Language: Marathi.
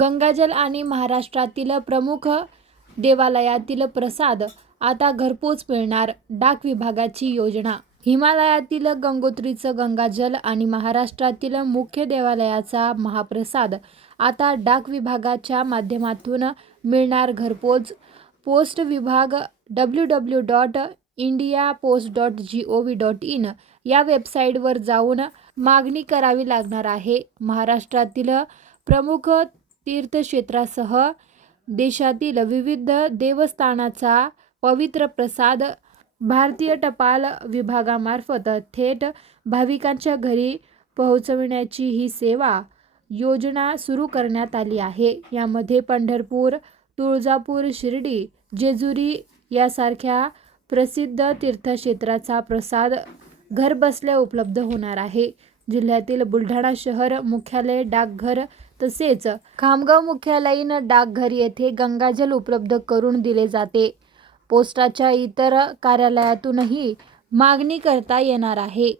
गंगाजल आणि महाराष्ट्रातील प्रमुख देवालयातील प्रसाद आता घरपोच मिळणार डाक विभागाची योजना. हिमालयातील गंगोत्रीचं गंगाजल आणि महाराष्ट्रातील मुख्य देवालयाचा महाप्रसाद आता डाक विभागाच्या माध्यमातून मिळणार घरपोच. पोस्ट विभाग W W dot India post dot G O V dot in या वेबसाईटवर जाऊन मागणी करावी लागणार आहे. महाराष्ट्रातील प्रमुख तीर्थक्षेत्रासह देशातील विविध देवस्थानाचा पवित्र प्रसाद भारतीय टपाल विभागामार्फत थेट भाविकांच्या घरी पोहोचविण्याची ही सेवा योजना सुरू करण्यात आली आहे. यामध्ये पंढरपूर तुळजापूर शिर्डी जेजुरी यासारख्या प्रसिद्ध तीर्थक्षेत्राचा प्रसाद घरबसल्या उपलब्ध होणार आहे. जिल्ह्यातील बुलढाणा शहर मुख्यालय डाकघर तसेच खामगाव मुख्यालयीन डाकघर येथे गंगाजल उपलब्ध करून दिले जाते. पोस्टाच्या इतर कार्यालयातूनही मागणी करता येणार आहे.